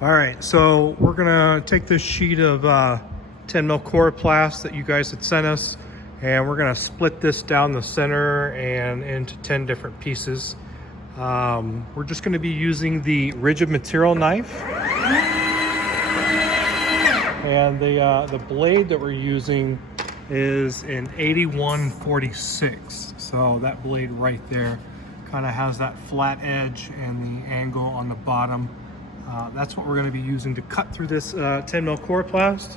All right, so we're gonna take this sheet of 10 mil Coroplast that you guys had sent us, and we're gonna split this down the center and into 10 different pieces. We're just gonna be using the rigid material knife. And the blade that we're using is an 8146. So that blade right there kind of has that flat edge and the angle on the bottom. That's what we're going to be using to cut through this 10 mil Coroplast.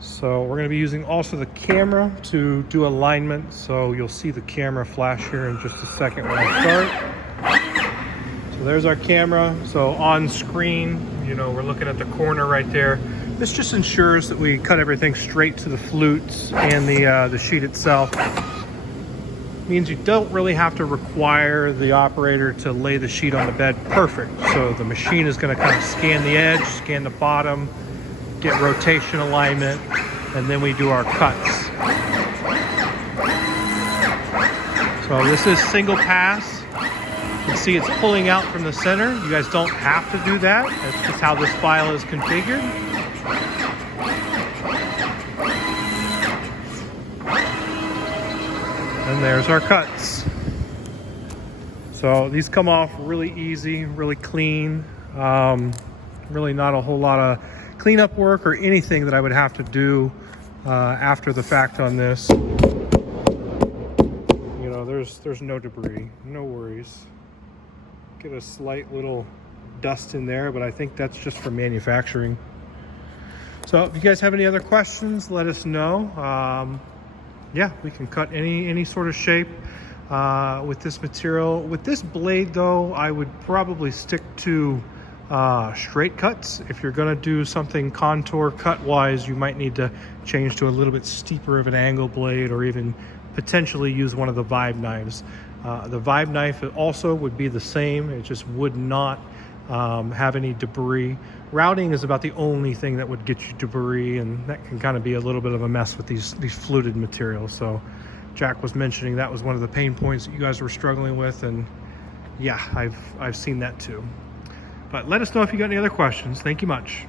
So we're going to be using also the camera to do alignment. So you'll see the camera flash here in just a second when I start. So there's our camera. So on screen, you know, we're looking at the corner right there. This just ensures that we cut everything straight to the flutes and the sheet itself. Means you don't really have to require the operator to lay the sheet on the bed perfect. So the machine is going to kind of scan the edge, scan the bottom, get rotation alignment, and then we do our cuts. So this is single pass. You can see it's pulling out from the center. You guys don't have to do that. That's just how this file is configured. And there's our cuts. So these come off really easy, really clean. Really not a whole lot of cleanup work or anything that I would have to do after the fact on this. You know, there's no debris, no worries. Get a slight little dust in there, but I think that's just for manufacturing. So if you guys have any other questions, let us know. Yeah, we can cut any sort of shape with this material. With this blade though, I would probably stick to straight cuts. If you're gonna do something contour cut wise, you might need to change to a little bit steeper of an angle blade, or even potentially use one of the Vibe knives. The Vibe knife also would be the same. It just would not have any debris. Routing is about the only thing that would get you debris, and that can kind of be a little bit of a mess with these fluted materials. So Jack was mentioning that was one of the pain points that you guys were struggling with, and yeah, I've seen that too. But let us know if you got any other questions. Thank you much.